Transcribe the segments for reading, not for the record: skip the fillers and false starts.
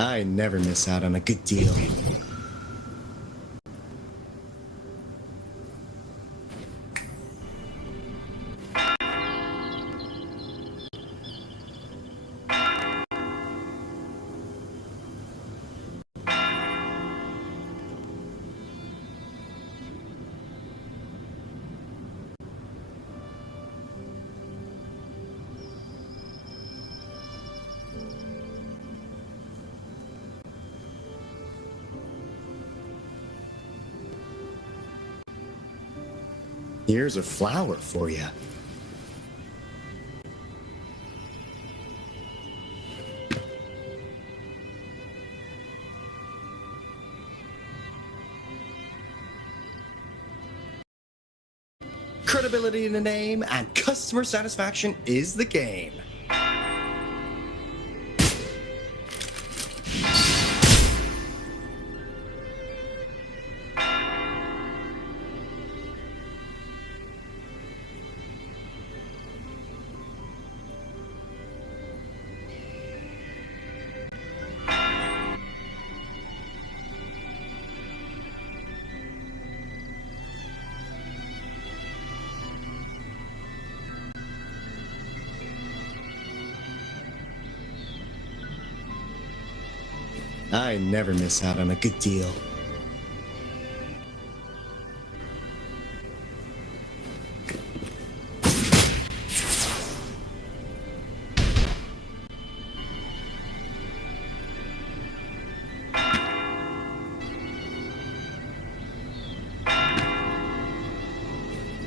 I never miss out on a good deal. Here's a flower for you. Credibility in the name and customer satisfaction is the game. I never miss out on a good deal.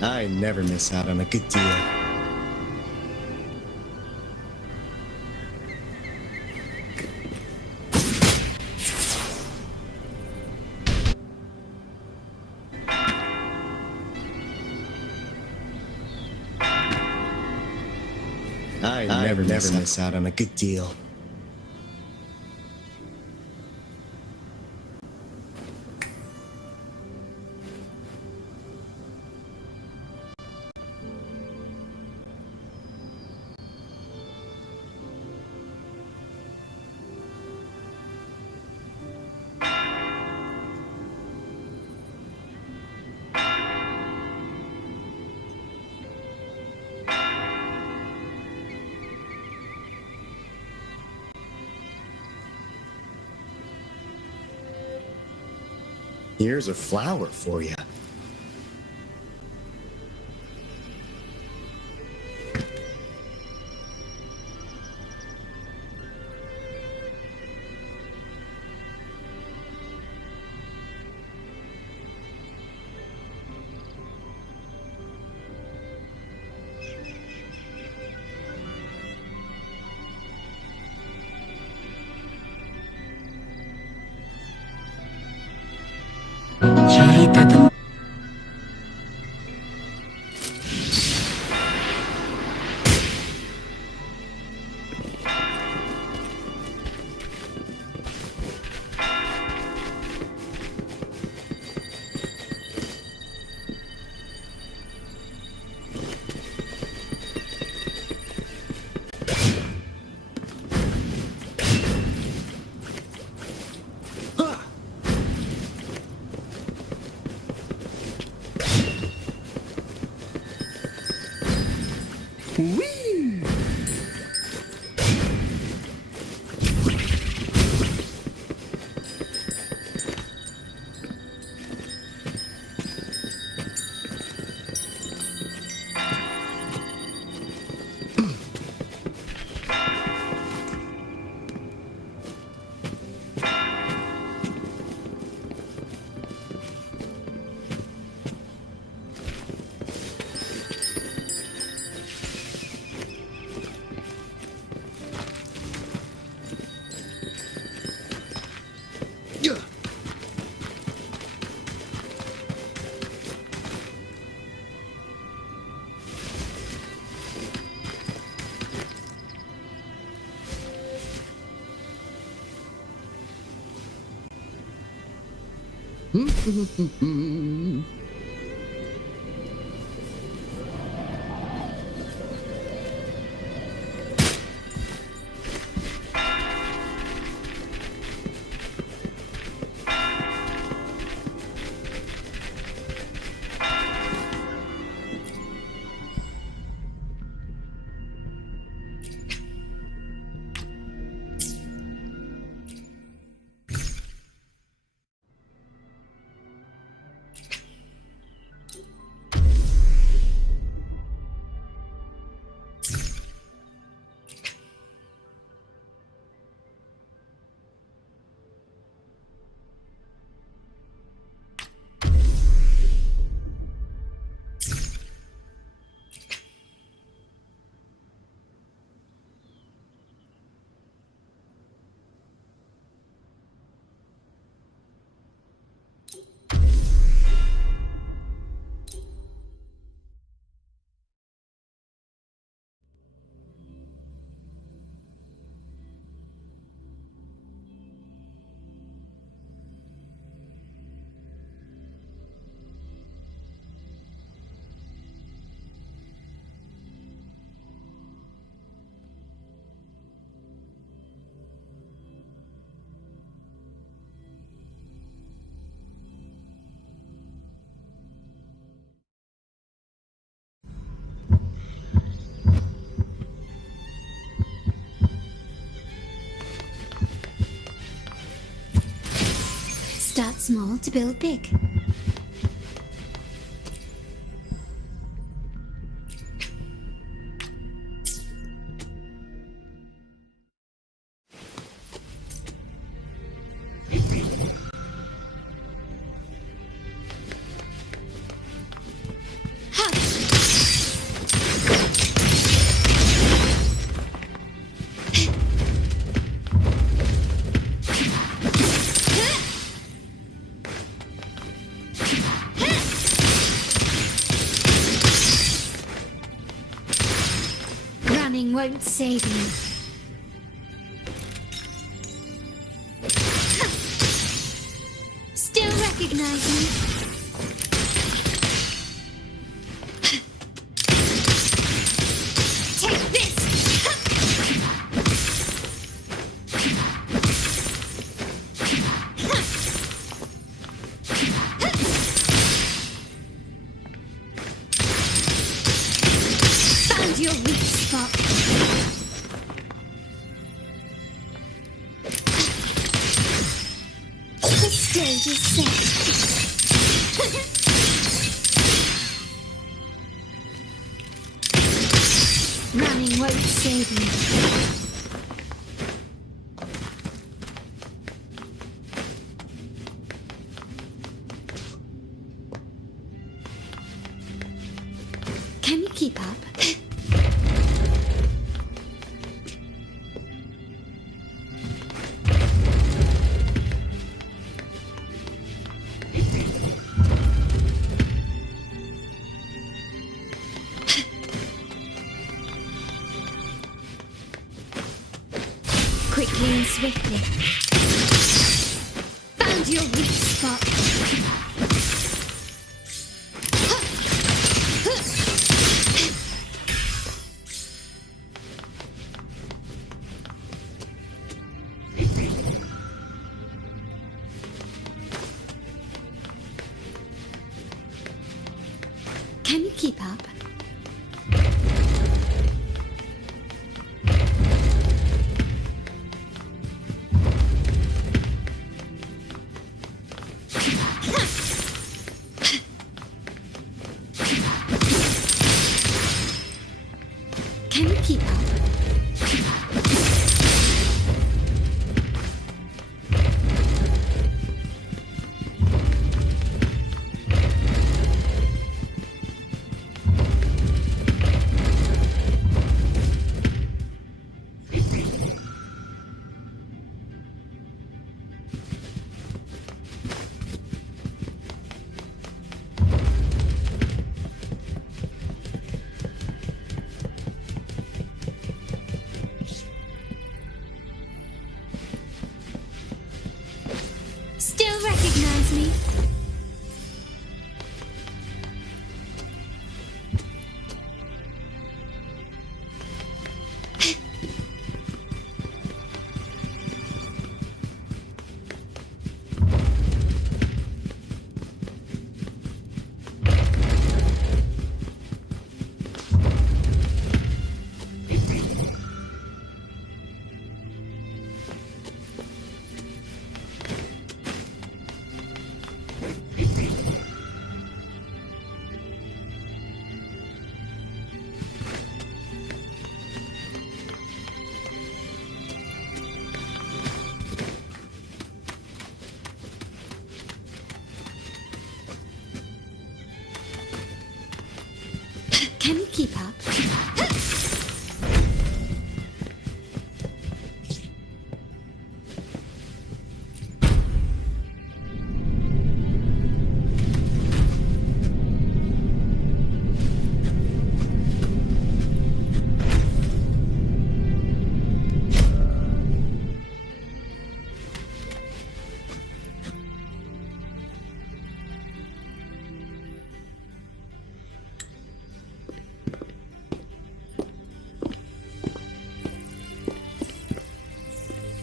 I never miss out on a good deal. I never miss out on a good deal. Here's a flower for you. Start small to build big. Running won't save you. Still recognize me? Take this! Found your weak spot. The stage is set. Running won't save you. Can you keep up? Quickly and swiftly. Found your weak spot. Can you keep up? Can you keep up? Still recognize me? Can you keep up?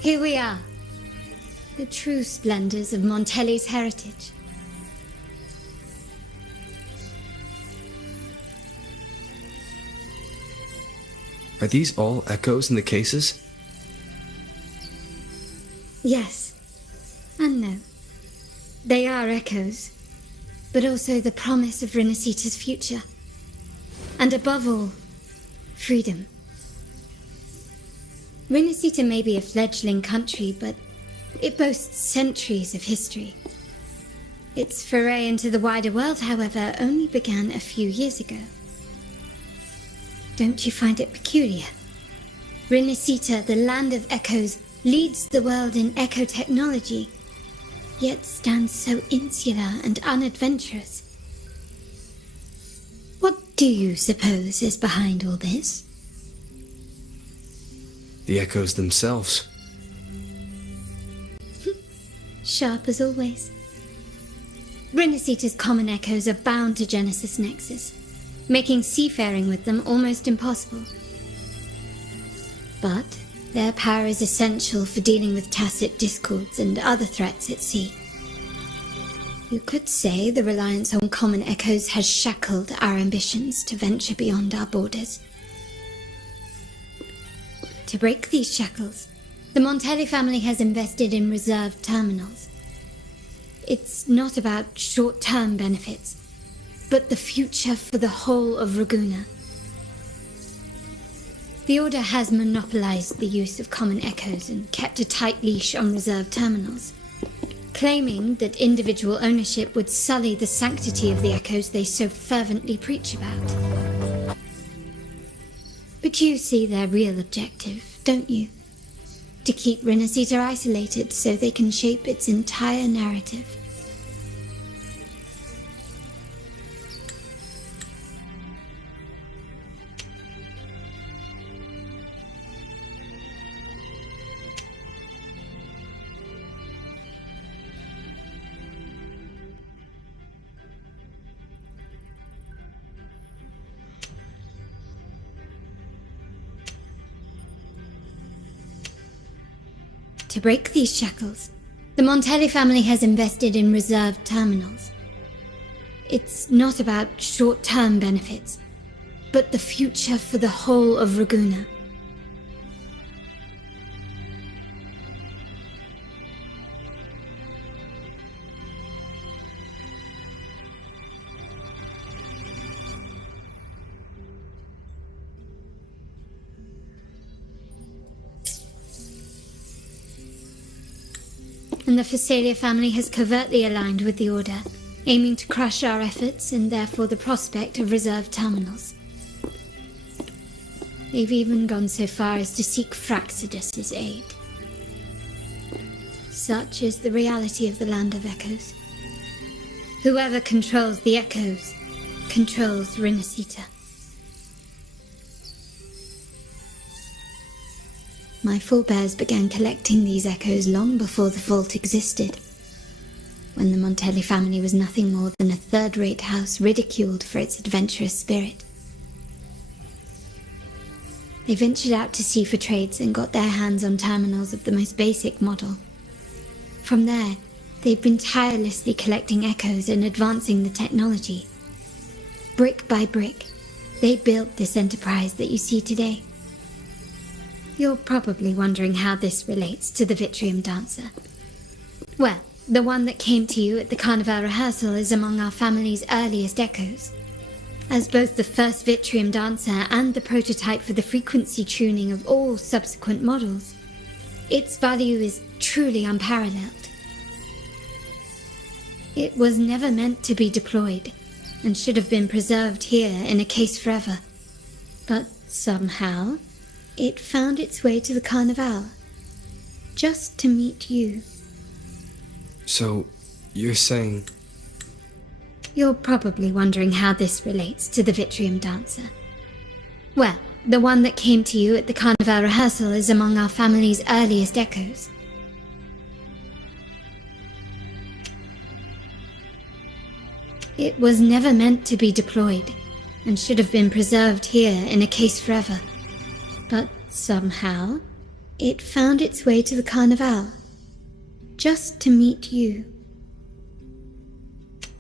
Here we are, the true splendors of Montelli's heritage. Are these all echoes in the cases? Yes, and no. They are echoes, but also the promise of Rinascita's future. And above all, freedom. Rinascita may be a fledgling country, but it boasts centuries of history. Its foray into the wider world, however, only began a few years ago. Don't you find it peculiar? Rinascita, the land of echoes, leads the world in echo technology, yet stands so insular and unadventurous. What do you suppose is behind all this? The echoes themselves. Sharp as always. Rinascita's common echoes are bound to Genesis Nexus, making seafaring with them almost impossible. But their power is essential for dealing with tacit discords and other threats at sea. You could say the reliance on common echoes has shackled our ambitions to venture beyond our borders. To break these shackles, the Montelli family has invested in reserved terminals. It's not about short-term benefits, but the future for the whole of Raguna. The Order has monopolized the use of common echoes and kept a tight leash on reserved terminals, claiming that individual ownership would sully the sanctity of the echoes they so fervently preach about. But you see their real objective, don't you? To keep Rinascita isolated so they can shape its entire narrative. To break these shackles, the Montelli family has invested in reserved terminals. It's not about short-term benefits, but the future for the whole of Raguna. And the Phasalia family has covertly aligned with the Order, aiming to crush our efforts and therefore the prospect of reserved terminals. They've even gone so far as to seek Fraxidus's aid. Such is the reality of the Land of Echoes. Whoever controls the Echoes controls Rinascita. My forebears began collecting these echoes long before the vault existed, when the Montelli family was nothing more than a third-rate house ridiculed for its adventurous spirit. They ventured out to sea for trades and got their hands on terminals of the most basic model. From there, they've been tirelessly collecting echoes and advancing the technology. Brick by brick, they built this enterprise that you see today. You're probably wondering how this relates to the Vitrium Dancer. Well, the one that came to you at the Carnival rehearsal is among our family's earliest echoes. As both the first Vitrium Dancer and the prototype for the frequency tuning of all subsequent models, its value is truly unparalleled. It was never meant to be deployed, and should have been preserved here in a case forever. But somehow, it found its way to the Carnival, just to meet you. So, you're saying... You're probably wondering how this relates to the Vitrium Dancer. Well, the one that came to you at the Carnival rehearsal is among our family's earliest echoes. It was never meant to be deployed, and should have been preserved here in a case forever. But somehow, it found its way to the Carnival, just to meet you.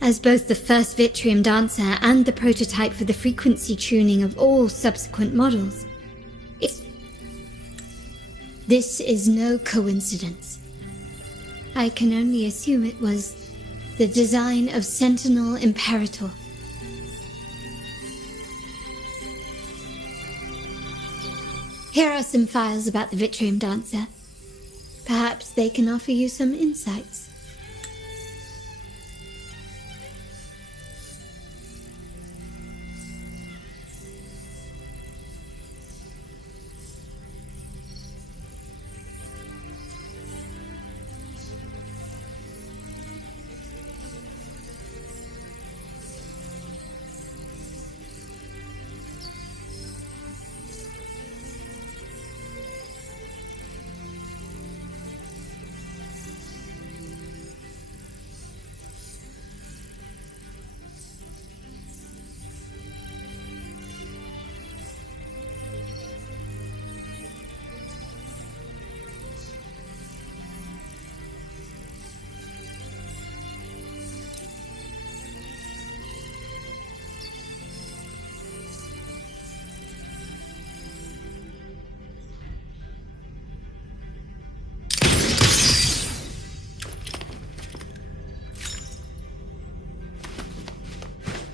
As both the first Vitrium Dancer and the prototype for the frequency tuning of all subsequent models, this is no coincidence. I can only assume it was the design of Sentinel Imperator. Here are some files about the Vitrium Dancer. Perhaps they can offer you some insights.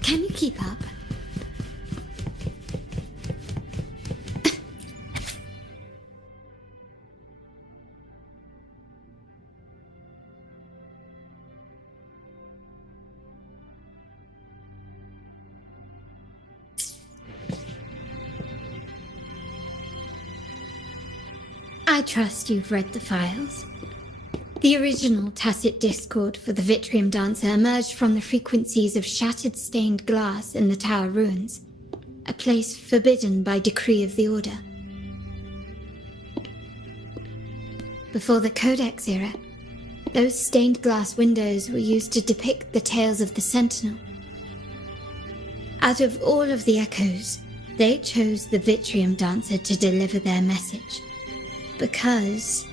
Can you keep up? I trust you've read the files. The original tacit discord for the Vitrium Dancer emerged from the frequencies of shattered stained glass in the tower ruins, a place forbidden by decree of the Order. Before the Codex era, those stained glass windows were used to depict the tales of the Sentinel. Out of all of the echoes, they chose the Vitrium Dancer to deliver their message, because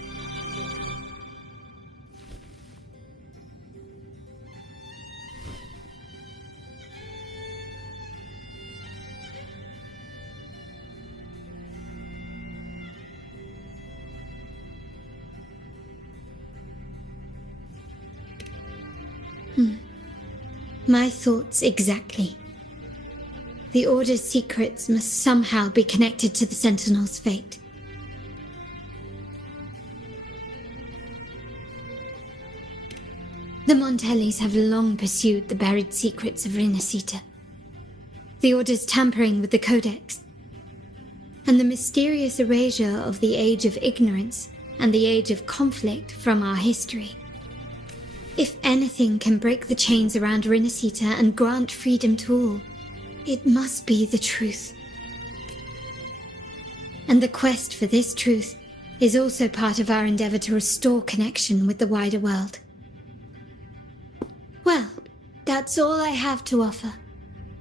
my thoughts exactly. The Order's secrets must somehow be connected to the Sentinel's fate. The Montellis have long pursued the buried secrets of Rinascita, the Order's tampering with the Codex, and the mysterious erasure of the Age of Ignorance and the Age of Conflict from our history. If anything can break the chains around Rinascita and grant freedom to all, it must be the truth. And the quest for this truth is also part of our endeavor to restore connection with the wider world. Well, that's all I have to offer.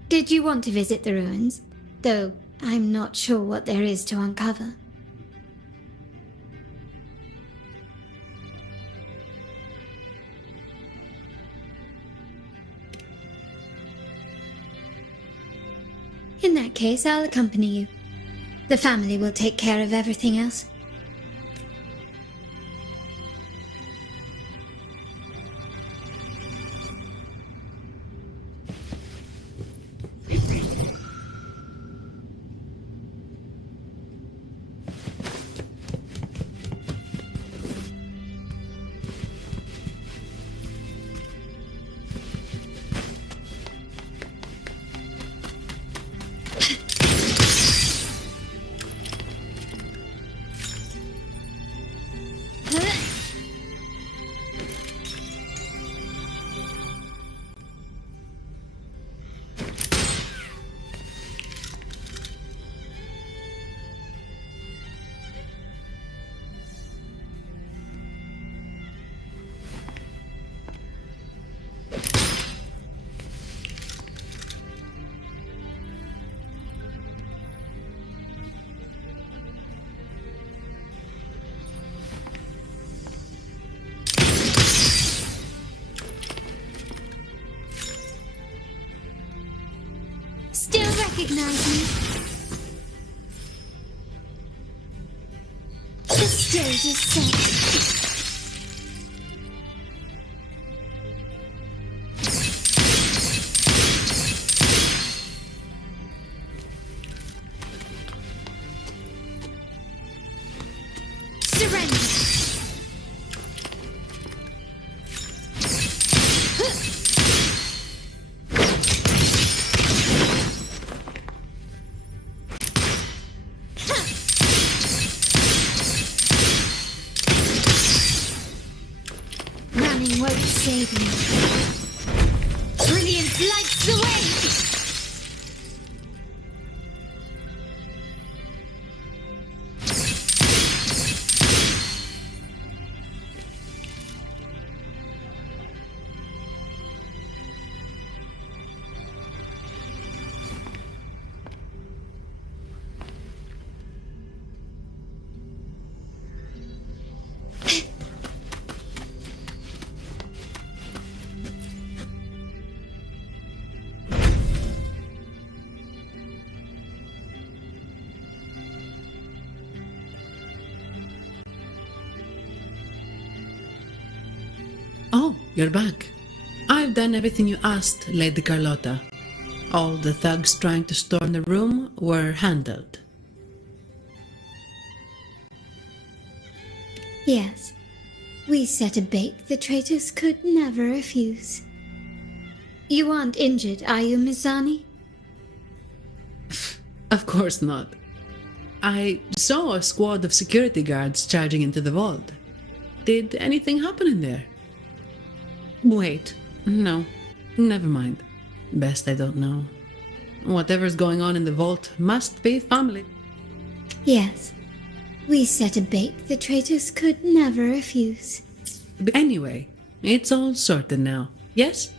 Did you want to visit the ruins? Though I'm not sure what there is to uncover. In that case, I'll accompany you. The family will take care of everything else. Still recognize me? The stage is set. running won't save you. Brilliance lights the way! Oh, you're back. I've done everything you asked, Lady Carlotta. All the thugs trying to storm the room were handled. Yes. We set a bait the traitors could never refuse. You aren't injured, are you, Miss Zani? Of course not. I saw a squad of security guards charging into the vault. Did anything happen in there? Wait, no, never mind. Best I don't know. Whatever's going on in the vault must be family. Yes. We set a bait the traitors could never refuse. Anyway, it's all sorted now, yes?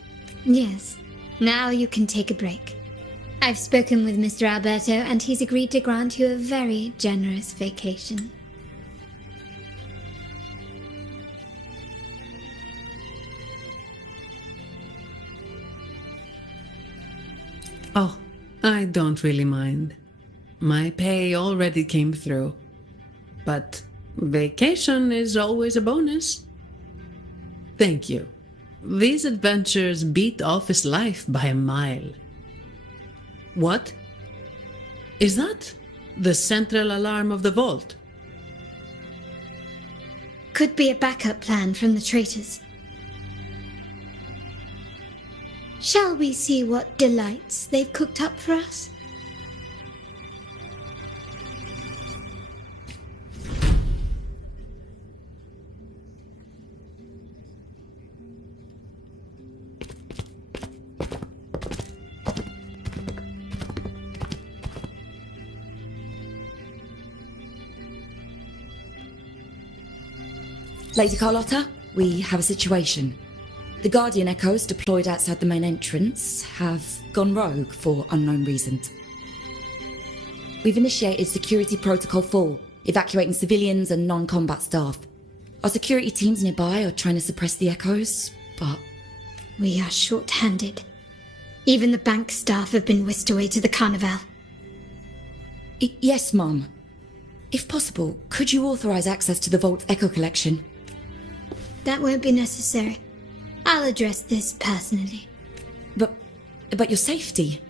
Yes. Now you can take a break. I've spoken with Mr. Alberto and he's agreed to grant you a very generous vacation. Oh, I don't really mind. My pay already came through. But vacation is always a bonus. Thank you. These adventures beat office life by a mile. What? Is that the central alarm of the vault? Could be a backup plan from the traitors. Shall we see what delights they've cooked up for us? Lady Carlotta, we have a situation. The Guardian Echoes deployed outside the main entrance have gone rogue for unknown reasons. We've initiated Security Protocol 4, evacuating civilians and non-combat staff. Our security teams nearby are trying to suppress the Echoes, but... We are short-handed. Even the bank staff have been whisked away to the Carnival. Yes, Mum. If possible, could you authorize access to the Vault's Echo collection? That won't be necessary. I'll address this personally. But your safety?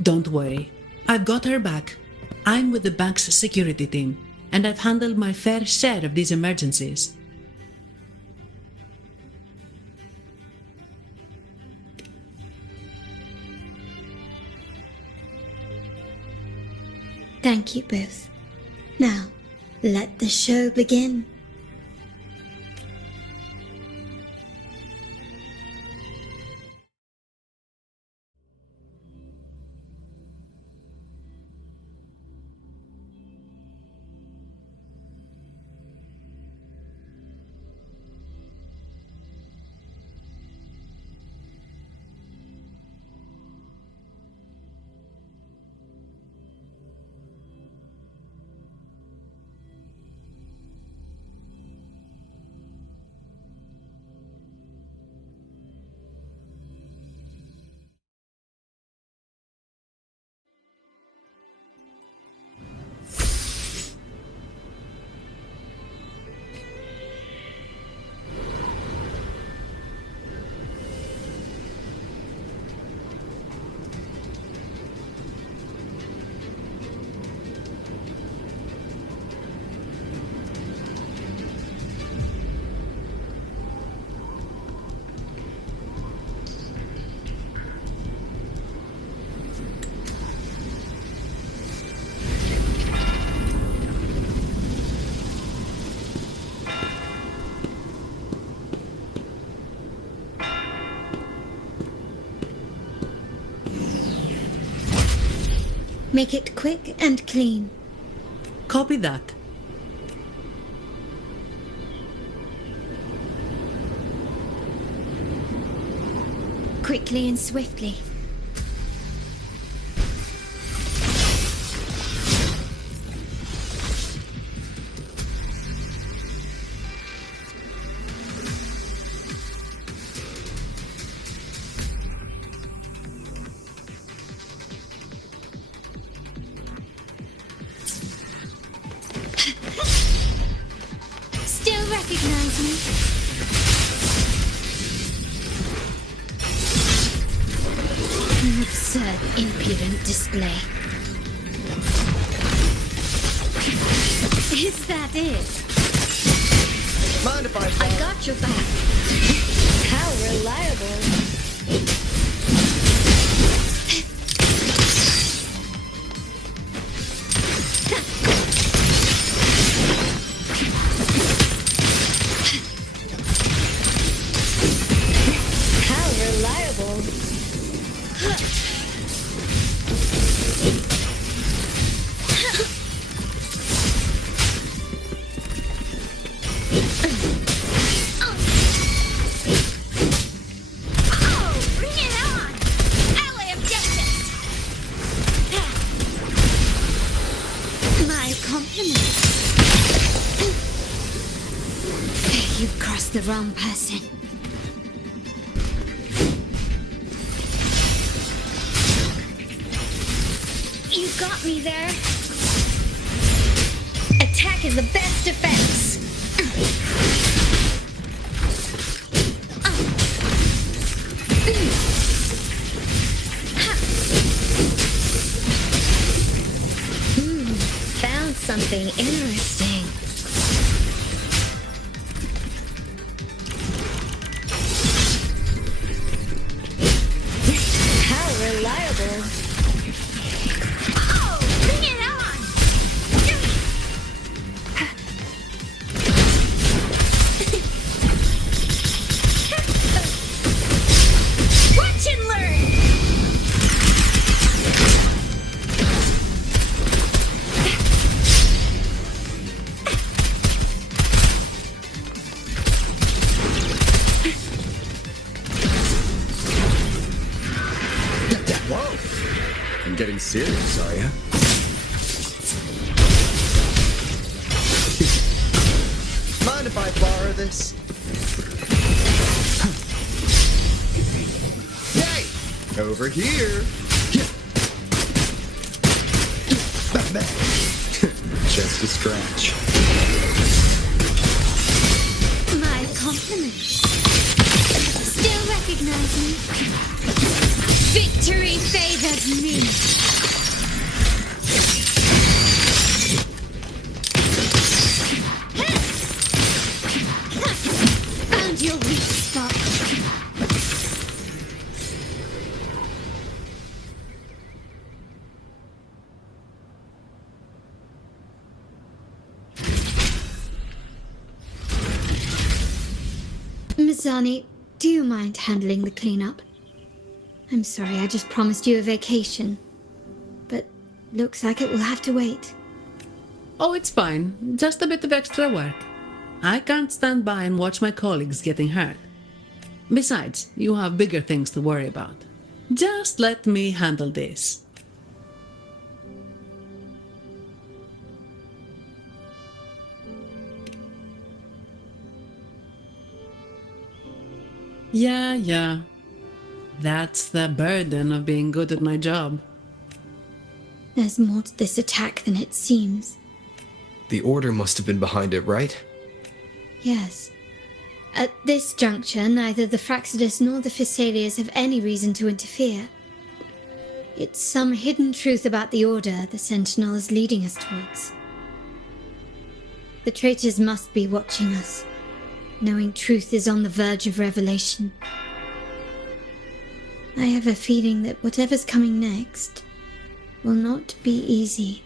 Don't worry. I've got her back. I'm with the bank's security team, and I've handled my fair share of these emergencies. Thank you both. Now, let the show begin. Make it quick and clean. Copy that. Quickly and swiftly. Still recognize me? An absurd, impudent display. Is that it? Mind if I I borrow? got your back. How reliable. How reliable. Oh, bring it on! Ally objectives! My compliments. You've crossed the wrong person. You got me there. Attack is the best defense. Found something interesting. How reliable. Oh, bring it on! Watch and learn! Whoa! I'm getting serious, are ya? Mind if I borrow this? Yay! Over here! Just a scratch. My compliments. Still recognize me? Victory favors me. Found your weak spot. Mizani, do you mind handling the cleanup? I'm sorry, I just promised you a vacation. But looks like it will have to wait. Oh, it's fine. Just a bit of extra work. I can't stand by and watch my colleagues getting hurt. Besides, you have bigger things to worry about. Just let me handle this. Yeah. That's the burden of being good at my job. There's more to this attack than it seems. The Order must have been behind it, right? Yes. At this juncture, neither the Fraxidus nor the Physaelias have any reason to interfere. It's some hidden truth about the Order the Sentinel is leading us towards. The traitors must be watching us, knowing truth is on the verge of revelation. I have a feeling that whatever's coming next will not be easy.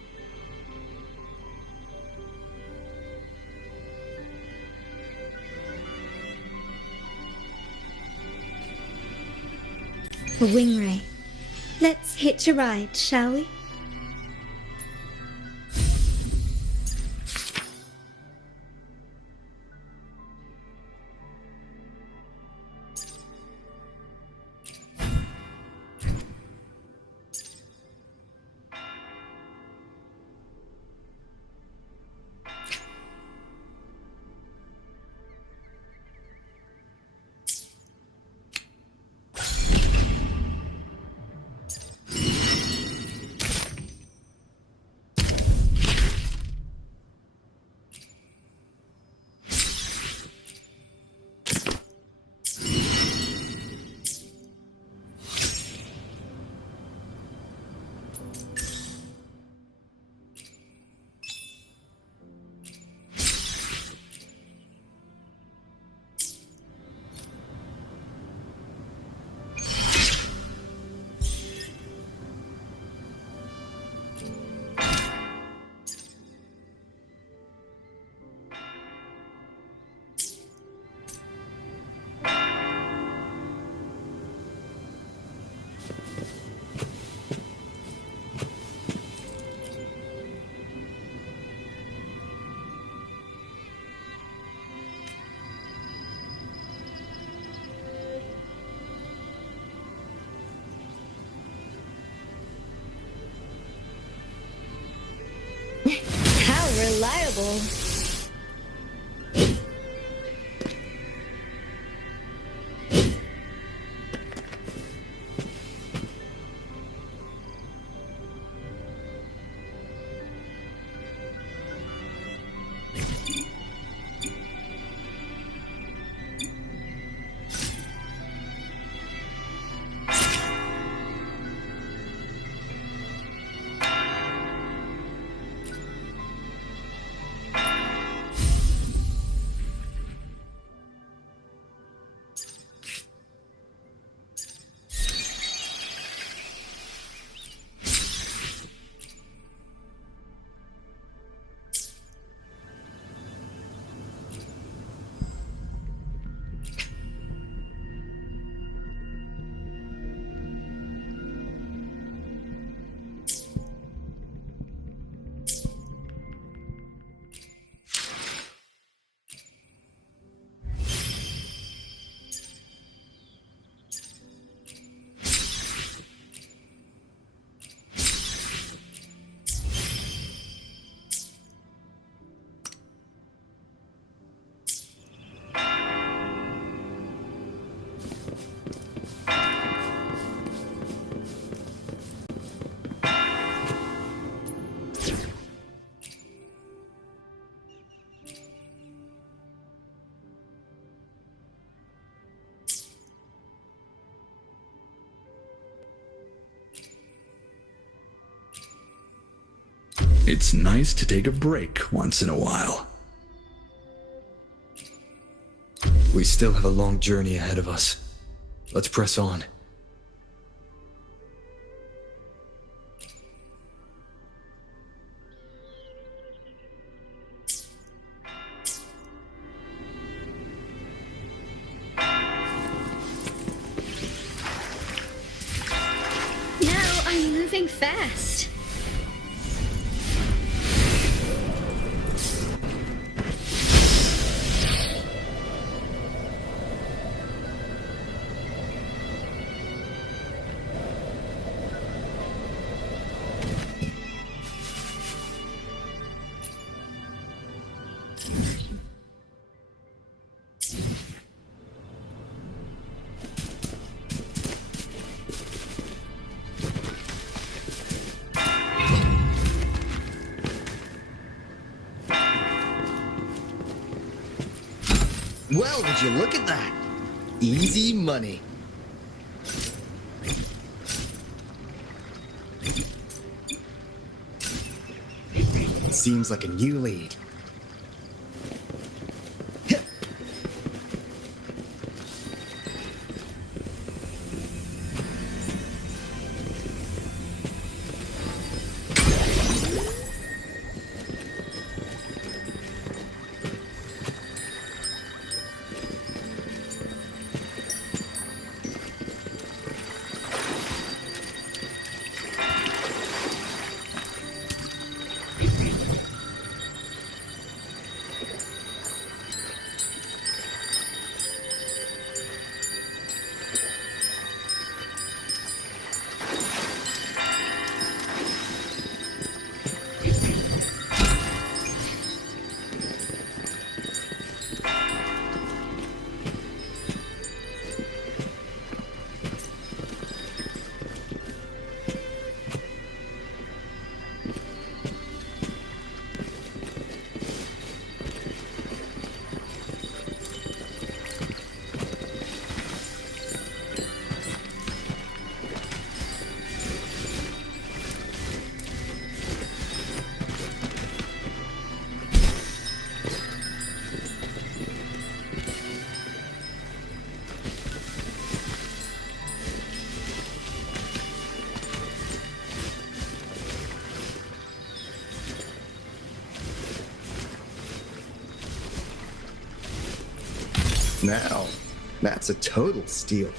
A wing ray. Let's hitch a ride, shall we? reliable. It's nice to take a break once in a while. We still have a long journey ahead of us. Let's press on. Now I'm moving fast. Well, would you look at that? Easy money. Seems like a new lead. Now, that's a total steal.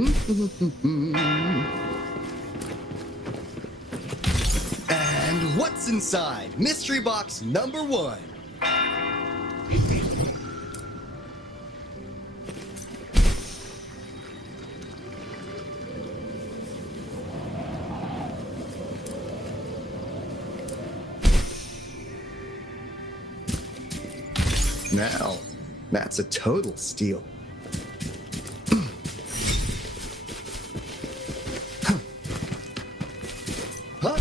And what's inside? Mystery box number 1. Now, that's a total steal. Huh?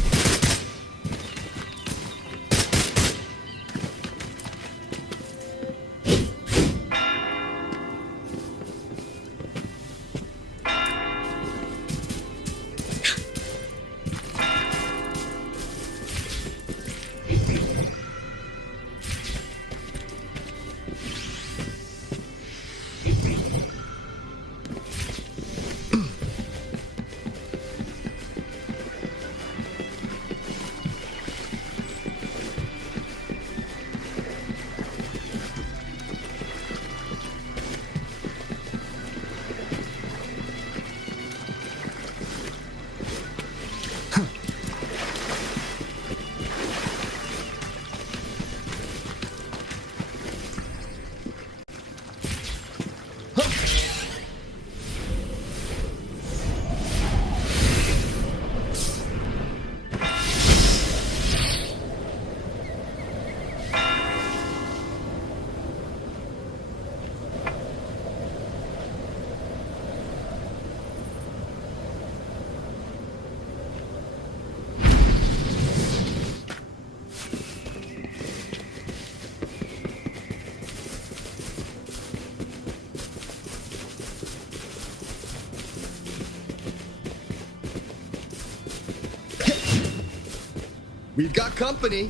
We've got company.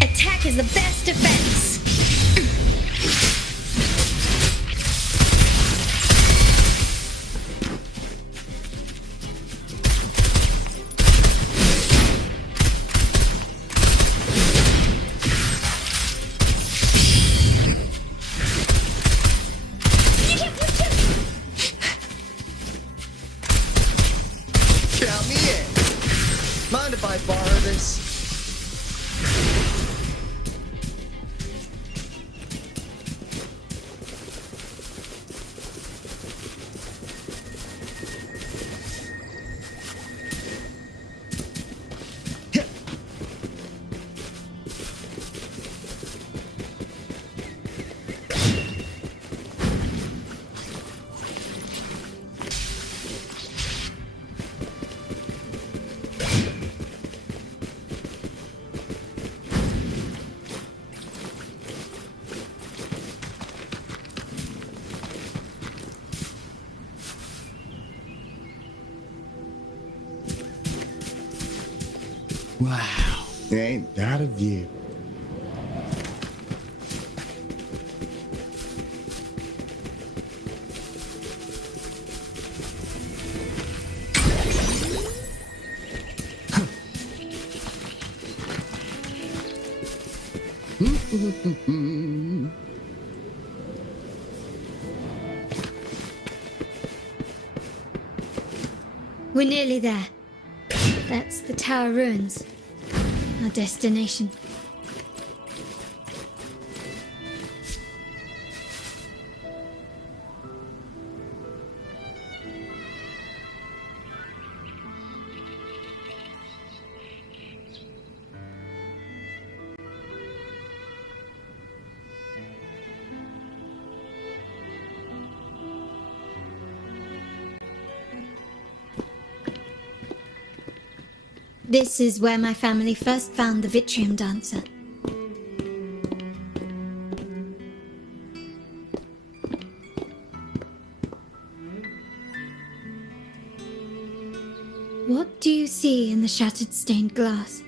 Attack is the best defense. Count me in. Mind if I borrow this? Wow, ain't that a view? We're nearly there. That's the tower ruins. Our destination. This is where my family first found the Vitrium Dancer. What do you see in the shattered stained glass?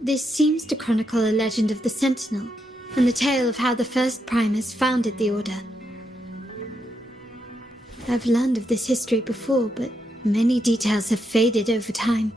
This seems to chronicle a legend of the Sentinel, and the tale of how the first Primus founded the Order. I've learned of this history before, but many details have faded over time.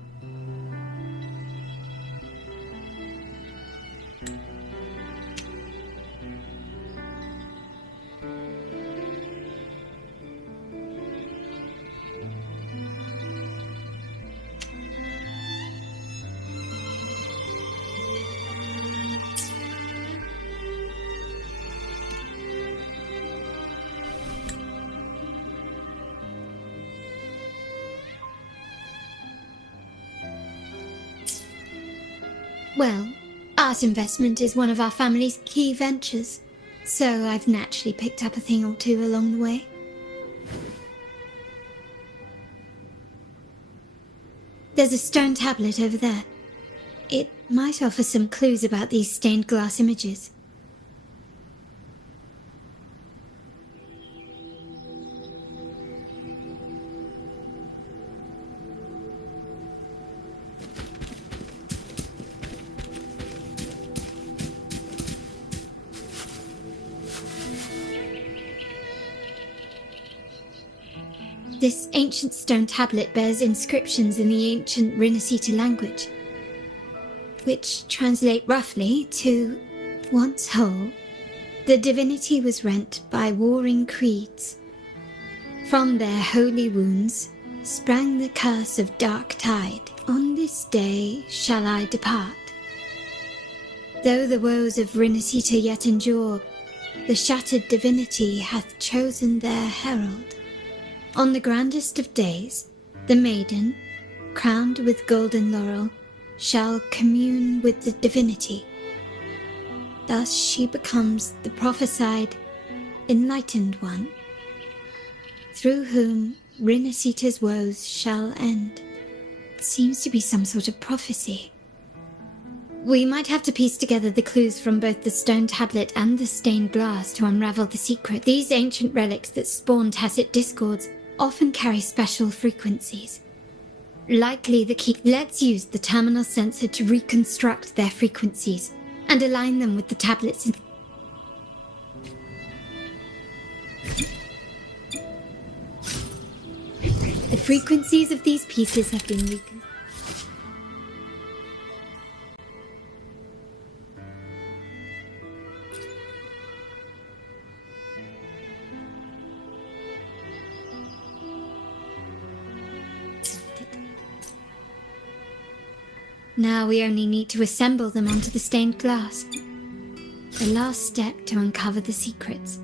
Well, art investment is one of our family's key ventures, so I've naturally picked up a thing or two along the way. There's a stone tablet over there. It might offer some clues about these stained glass images. This ancient stone tablet bears inscriptions in the ancient Rinascita language, which translate roughly to, once whole, the divinity was rent by warring creeds. From their holy wounds sprang the curse of dark tide. On this day shall I depart. Though the woes of Rinascita yet endure, the shattered divinity hath chosen their herald. On the grandest of days, the maiden, crowned with golden laurel, shall commune with the divinity. Thus she becomes the prophesied, enlightened one, through whom Rinascita's woes shall end. It seems to be some sort of prophecy. We might have to piece together the clues from both the stone tablet and the stained glass to unravel the secret. These ancient relics that spawn tacit discords often carry special frequencies. Likely the key. Let's use the terminal sensor to reconstruct their frequencies and align them with the tablets. The frequencies of these pieces have been reconstructed. Now we only need to assemble them onto the stained glass. The last step to uncover the secrets.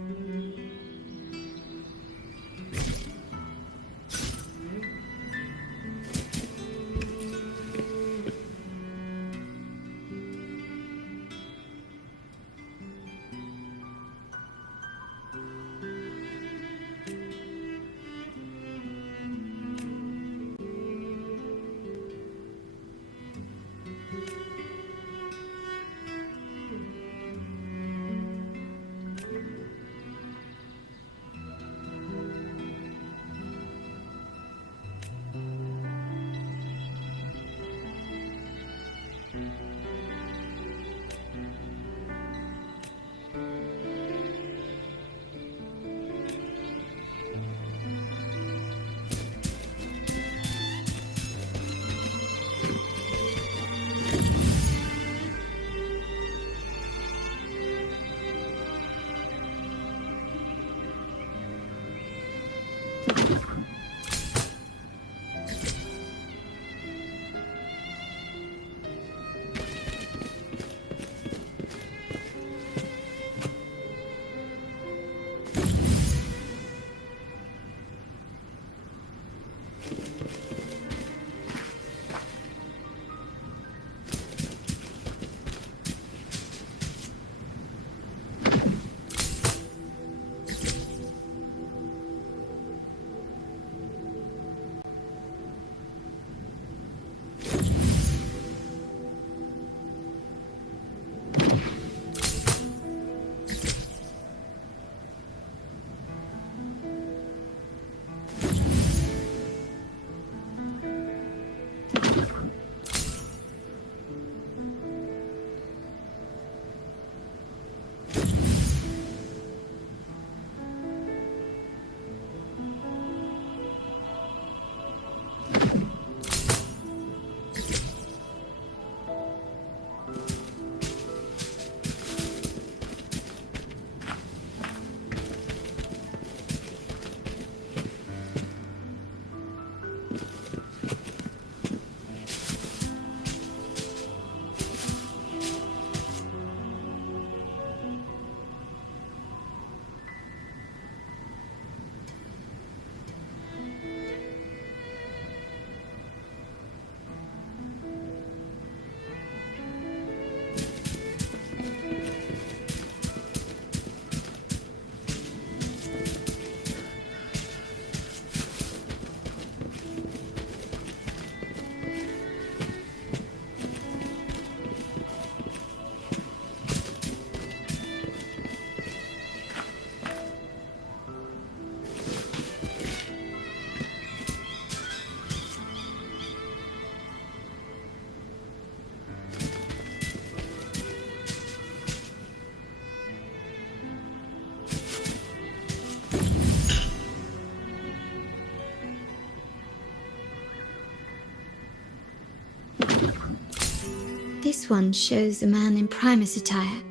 This one shows a man in Primus attire,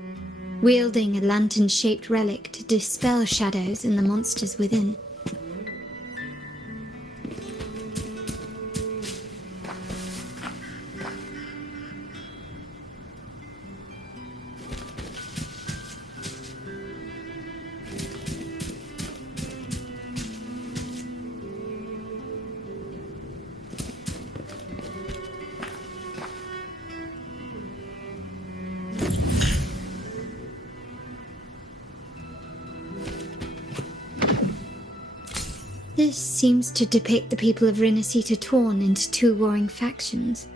wielding a lantern-shaped relic to dispel shadows and the monsters within. This seems to depict the people of Rinascita torn into two warring factions.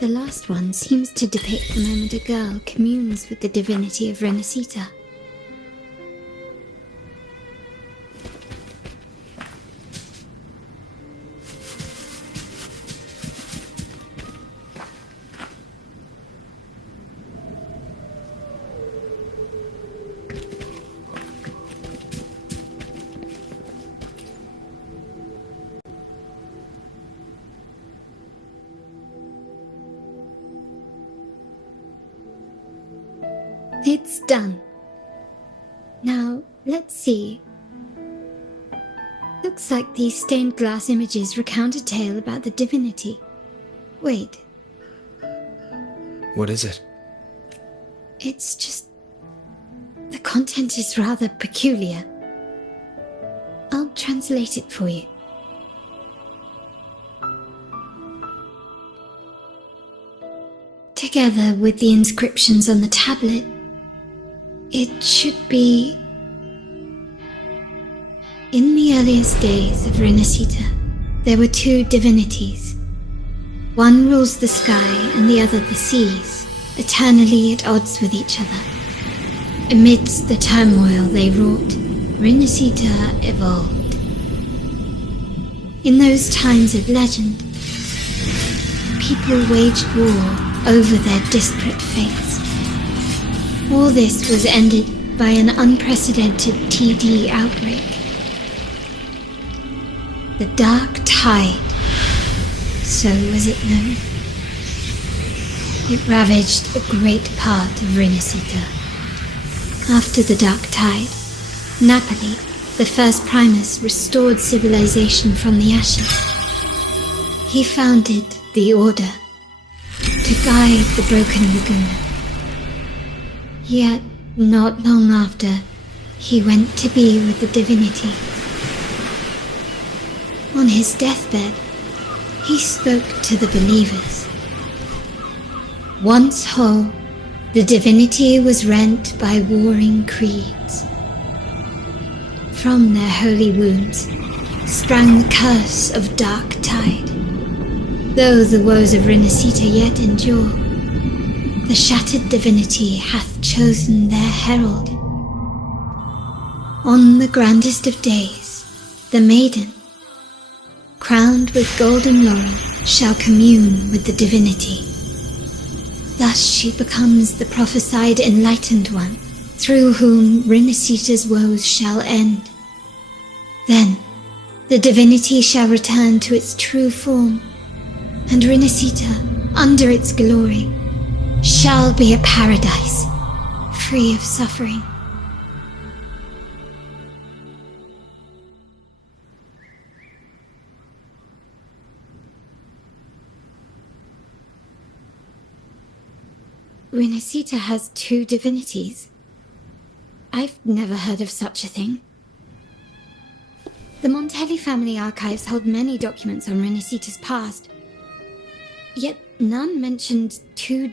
The last one seems to depict the moment a girl communes with the divinity of Rinascita. It's done. Now, let's see. Looks like these stained glass images recount a tale about the divinity. Wait, What is it? it's just... the content is rather peculiar. I'll translate it for you. Together with the inscriptions on the tablet, it should be... In the earliest days of Rinascita, there were two divinities. One rules the sky and the other the seas, eternally at odds with each other. Amidst the turmoil they wrought, Rinascita evolved. In those times of legend, people waged war over their disparate fates. All this was ended by an unprecedented TD outbreak. The Dark Tide, so was it known. It ravaged a great part of Rinascita. After the Dark Tide, Napoli, the first Primus, restored civilization from the ashes. He founded the Order to guide the broken Laguna. Yet, not long after, he went to be with the divinity. On his deathbed, he spoke to the believers. Once whole, the divinity was rent by warring creeds. From their holy wounds sprang the curse of Dark Tide. Though the woes of Rinascita yet endure, the shattered divinity hath chosen their herald. On the grandest of days, the maiden, crowned with golden laurel, shall commune with the divinity. Thus she becomes the prophesied enlightened one, through whom Rinascita's woes shall end. Then, the divinity shall return to its true form, and Rinascita, under its glory, shall be a paradise, free of suffering. Rinascita has two divinities. I've never heard of such a thing. The Montelli family archives hold many documents on Rinascita's past, yet none mentioned two